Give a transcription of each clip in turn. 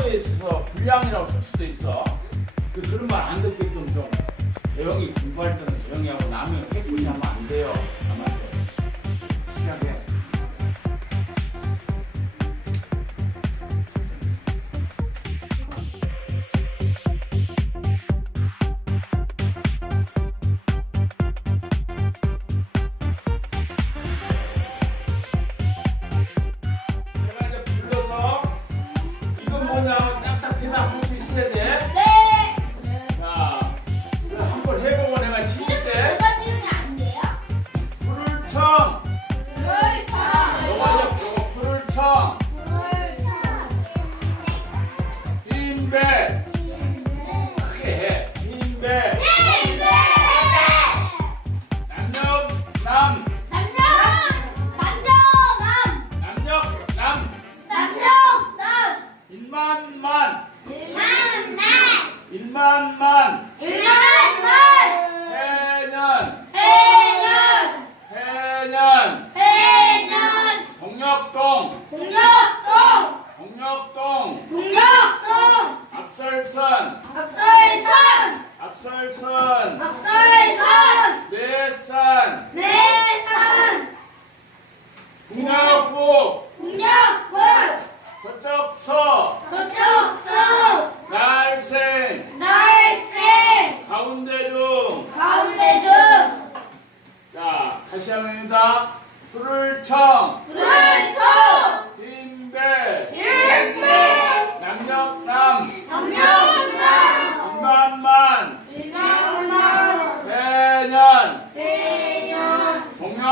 태도에 있어서 불량이라고 쓸 수도 있어. 그, 그런 말 안 듣게끔 좀 조용히 공부할 때는 조용히 하고 남의 Zaczyna tak, tak, tak, tak, tak, tak, 1만만. 1만만. 1만만. 1만만 해년. 해년. 해년. 해년. 동력동. 동력동. 동력동. 동력동. 앞설선 앞설선 앞설선 앞설선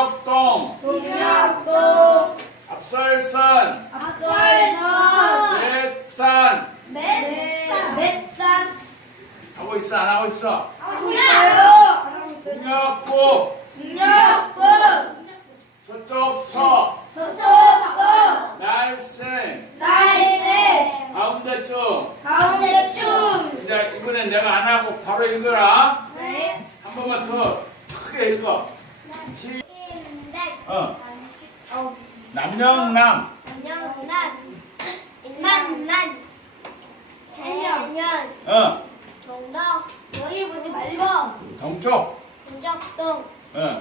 동역동, 동력도 앞설선, 앞설선 넷산. 맷산. 맷산. 하고 있어 안 하고 있어? 있어요. 동역부 동력부 서쪽 서. 서쪽 서. 날생 날새 가운데 중 가운데 춤 이제 이번엔 내가 안 하고 바로 읽어라. 네. 한 번만 더 크게 읽어. 시, 어. 남녀남, 안녕난 만난 대년. 어. 동덕. 여기 보지 말고. 동쪽, 동적동. 어.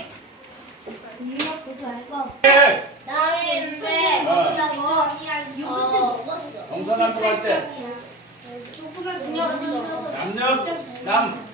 동력 보지 말고. 예. 남인배 어. 동력 어. 먹었어. 동서남북 할 때. 남녀 남, 남